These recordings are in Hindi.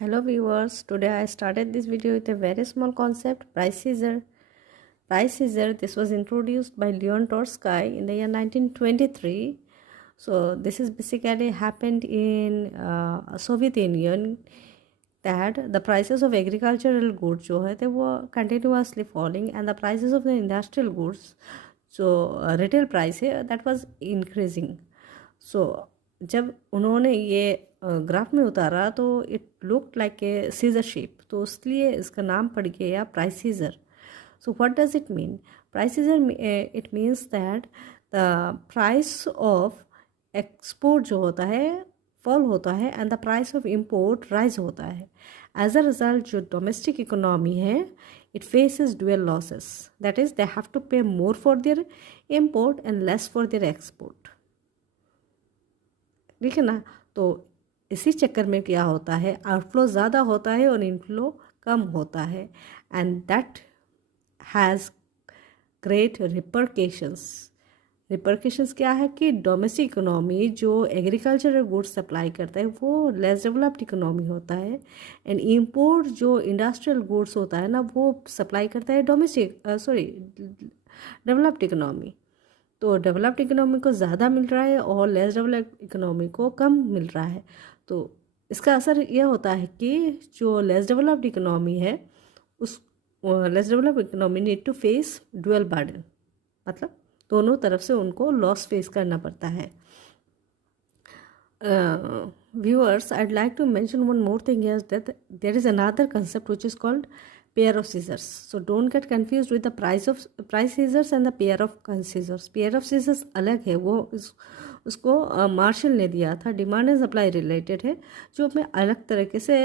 Hello viewers, today I started this video with a very small concept, price scissor. Price scissor, this was introduced by Leon Tolstoy in the year 1923. So this is basically happened in Soviet Union, that the prices of agricultural goods जो है थे वो continuously falling and the prices of the industrial goods जो retail price है that was increasing. So जब उन्होंने ये ग्राफ में उतारा तो it look like a scissor shape, तो इसलिए इसका नाम पड़ गया price scissor. So what does it mean? Price scissor it means that the price of export जो होता है फॉल होता है and the price of import rise होता है. एज अ रिजल्ट जो डोमेस्टिक इकोनॉमी है it faces dual losses, that is they have to pay more for their import and less for their export. ठीक है ना. तो इसी चक्कर में क्या होता है, आउटफ्लो ज़्यादा होता है और इनफ्लो कम होता है एंड दैट हैज़ ग्रेट रिपरकेशंस. रिपरकेशंस क्या है कि डोमेस्टिक इकोनॉमी जो एग्रीकल्चरल गुड्स सप्लाई करता है वो लेस डेवलप्ड इकोनॉमी होता है एंड इम्पोर्ट जो इंडस्ट्रियल गुड्स होता है ना वो सप्लाई करता है डेवलप्ड इकोनॉमी. तो डेवलप्ड इकोनॉमी को ज़्यादा मिल रहा है और लेस डेवलप्ड इकोनॉमी को कम मिल रहा है. तो इसका असर यह होता है कि जो लेस डेवलप्ड इकोनॉमी है उस less developed economy need to face dual burden, मतलब दोनों तरफ से उनको लॉस फेस करना पड़ता है. Viewers, I'd like to mention one more thing is that there is another concept which is called pair of scissors. So don't get confused with the price scissors and the pair of scissors. Pair of scissors अलग है, वो उसको मार्शल ने दिया था, डिमांड एंड सप्लाई रिलेटेड है, जो मैं अलग तरीके से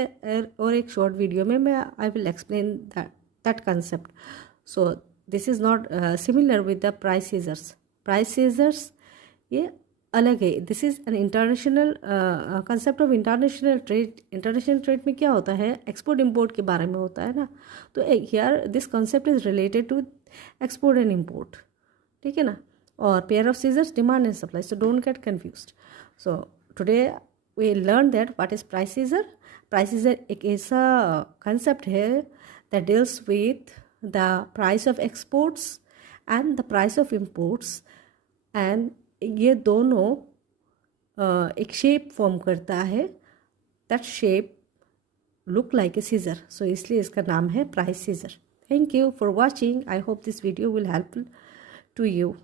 और एक शॉर्ट वीडियो में मैं I will explain that concept. So this is not similar with the price scissors. Price scissors ये अलग है. This is an international concept of international trade. International trade में क्या होता है, एक्सपोर्ट इम्पोर्ट के बारे में होता है ना. तो here this concept is related to export and import. ठीक है ना. और pair of scissors demand and supply. So don't get confused. So today we learn that what is price scissor. Price scissor एक ऐसा कंसेप्ट है that deals with the price of exports and the price of imports and ये दोनों एक शेप फॉर्म करता है. That shape look like a scissor, so इसलिए इसका नाम है price scissor. Thank you for watching. I hope this video will helpful to you.